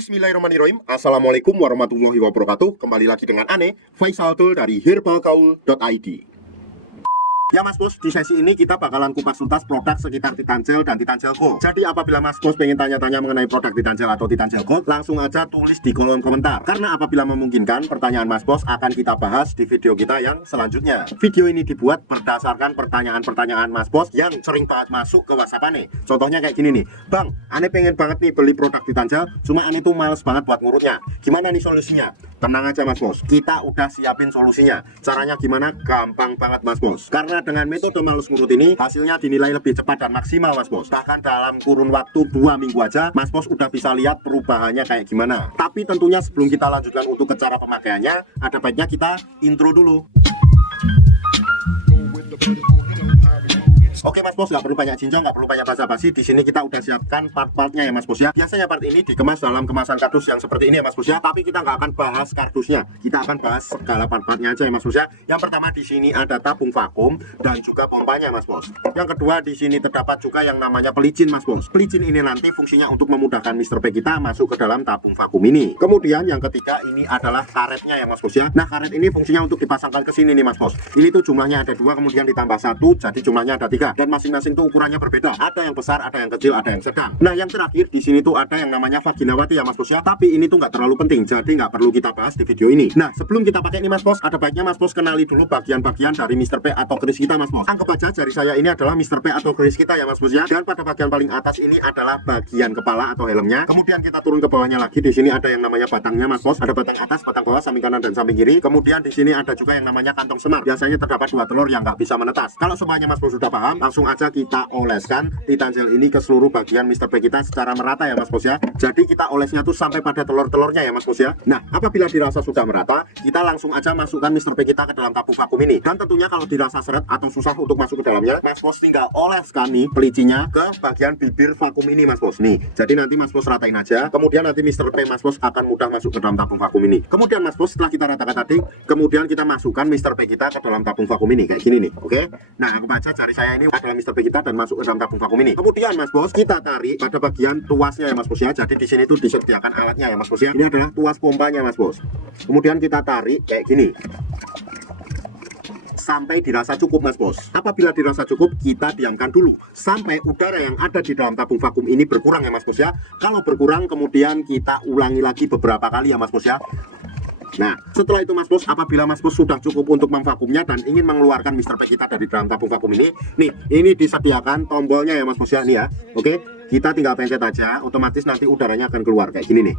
Bismillahirrahmanirrahim. Assalamualaikum warahmatullahi wabarakatuh. Kembali lagi dengan Ane, Faisal Tul dari herbalgaul.id. Ya Mas Bos, di sesi ini kita bakalan kupas tuntas produk sekitar Titan Gel dan Titan Gel Gold. Jadi apabila Mas Bos pengen tanya-tanya mengenai produk Titan Gel atau Titan Gel Gold, langsung aja tulis di kolom komentar. Karena apabila memungkinkan, pertanyaan Mas Bos akan kita bahas di video kita yang selanjutnya. Video ini dibuat berdasarkan pertanyaan-pertanyaan Mas Bos yang sering banget masuk ke WhatsApp Ane. Contohnya kayak gini nih, Bang, Ane pengen banget nih beli produk Titan Gel, cuma Ane tuh males banget buat ngurutnya. Gimana nih solusinya? Tenang aja Mas Bos, kita udah siapin solusinya. Caranya gimana? Gampang banget Mas Bos. Karena dengan metode males ngurut ini, hasilnya dinilai lebih cepat dan maksimal Mas Bos. Bahkan dalam kurun waktu 2 minggu aja, Mas Bos udah bisa lihat perubahannya kayak gimana. Tapi tentunya sebelum kita lanjutkan untuk ke cara pemakaiannya, ada baiknya kita intro dulu. Oke Mas Bos, nggak perlu banyak cincong, nggak perlu banyak basa-basi. Di sini kita udah siapkan part-partnya ya Mas Bos ya. Biasanya part ini dikemas dalam kemasan kardus yang seperti ini ya Mas Bos ya. Tapi kita nggak akan bahas kardusnya, kita akan bahas segala part-partnya aja ya Mas Bos ya. Yang pertama di sini ada tabung vakum dan juga pompanya Mas Bos. Yang kedua di sini terdapat juga yang namanya pelicin Mas Bos. Pelicin ini nanti fungsinya untuk memudahkan Mr. P kita masuk ke dalam tabung vakum ini. Kemudian yang ketiga ini adalah karetnya ya Mas Bos ya. Nah karet ini fungsinya untuk dipasangkan ke sini nih Mas Bos. Ini tuh jumlahnya ada 2 kemudian ditambah 1, jadi jumlahnya ada 3. Dan masing-masing tuh ukurannya berbeda. Ada yang besar, ada yang kecil, ada yang sedang. Nah, yang terakhir di sini tuh ada yang namanya vaginawati ya Mas Bos ya. Tapi ini tuh nggak terlalu penting, jadi nggak perlu kita bahas di video ini. Nah, sebelum kita pakai ini Mas Bos, ada baiknya Mas Bos kenali dulu bagian-bagian dari Mr. P atau keris kita Mas Bos. Anggap aja jari saya ini adalah Mr. P atau keris kita ya Mas Bos ya. Dan pada bagian paling atas ini adalah bagian kepala atau helmnya. Kemudian kita turun ke bawahnya lagi. Di sini ada yang namanya batangnya Mas Bos. Ada batang atas, batang bawah, samping kanan dan samping kiri. Kemudian di sini ada juga yang namanya kantong semar. Biasanya terdapat 2 telur yang nggak bisa menetas. Kalau semuanya Mas Bos sudah paham, langsung aja kita oleskan Titan Gel ini ke seluruh bagian Mr. P kita secara merata ya Mas Bos ya. Jadi kita olesnya tuh sampai pada telur-telurnya ya Mas Bos ya. Nah, apabila dirasa sudah merata, kita langsung aja masukkan Mr. P kita ke dalam tabung vakum ini. Dan tentunya kalau dirasa seret atau susah untuk masuk ke dalamnya, Mas Bos tinggal oleskan nih pelicinya ke bagian bibir vakum ini Mas Bos nih. Jadi nanti Mas Bos ratain aja. Kemudian nanti Mr. P Mas Bos akan mudah masuk ke dalam tabung vakum ini. Kemudian Mas Bos setelah kita ratakan tadi, kemudian kita masukkan Mr. P kita ke dalam tabung vakum ini kayak gini nih. Oke. Nah, aku baca jari saya ini adalah Mr. P kita dan masuk ke dalam tabung vakum ini. Kemudian Mas Bos kita tarik pada bagian tuasnya ya Mas Bos ya. Jadi di sini tuh disediakan alatnya ya Mas Bos ya. Ini adalah tuas pompanya Mas Bos. Kemudian kita tarik kayak gini sampai dirasa cukup Mas Bos. Apabila dirasa cukup, kita diamkan dulu sampai udara yang ada di dalam tabung vakum ini berkurang ya Mas Bos ya. Kalau berkurang kemudian kita ulangi lagi beberapa kali ya Mas Bos ya. Nah, setelah itu Mas Bos, apabila Mas Bos sudah cukup untuk memvakumnya dan ingin mengeluarkan Mr. P kita dari dalam tabung vakum ini, nih, ini disediakan tombolnya ya Mas Bos ya, nih ya. Oke, kita tinggal pencet aja, otomatis nanti udaranya akan keluar kayak gini nih.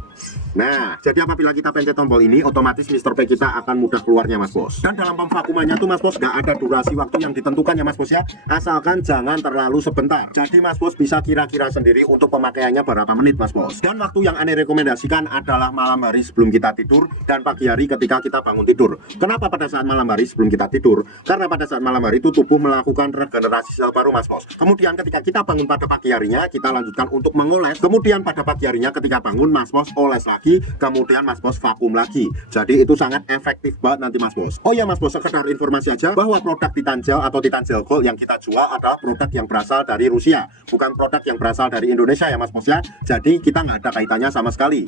Nah, jadi apabila kita pencet tombol ini, otomatis Mr. P kita akan mudah keluarnya Mas Bos. Dan dalam pemvakumannya tuh Mas Bos gak ada durasi waktu yang ditentukan ya Mas Bos ya. Asalkan jangan terlalu sebentar. Jadi Mas Bos bisa kira-kira sendiri untuk pemakaiannya berapa menit Mas Bos. Dan waktu yang Ane rekomendasikan adalah malam hari sebelum kita tidur dan pagi hari ketika kita bangun tidur. Kenapa pada saat malam hari sebelum kita tidur? Karena pada saat malam hari itu tubuh melakukan regenerasi sel baru Mas Bos. Kemudian ketika kita bangun pada pagi harinya, kita lanjutkan untuk mengoles. Kemudian pada pagi harinya ketika bangun Mas Bos oles lagi, kemudian Mas Bos vakum lagi. Jadi itu sangat efektif banget nanti Mas Bos. Oh ya Mas Bos, sekedar informasi aja bahwa produk Titan Gel atau Titan Gel Gold yang kita jual adalah produk yang berasal dari Rusia, bukan produk yang berasal dari Indonesia ya Mas Bos ya. Jadi kita nggak ada kaitannya sama sekali.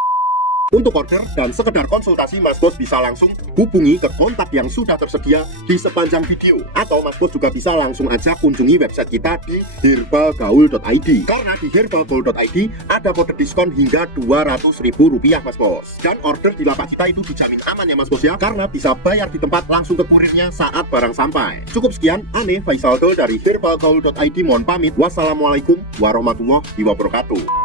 Untuk order dan sekedar konsultasi, Mas Bos bisa langsung hubungi ke kontak yang sudah tersedia di sepanjang video. Atau Mas Bos juga bisa langsung aja kunjungi website kita di herbalgaul.id. Karena di herbalgaul.id ada kode diskon hingga Rp200.000 Mas Bos. Dan order di lapak kita itu dijamin aman ya Mas Bos ya. Karena bisa bayar di tempat langsung ke kurirnya saat barang sampai. Cukup sekian, Ane Faisal Tul dari herbalgaul.id mohon pamit. Wassalamualaikum warahmatullahi wabarakatuh.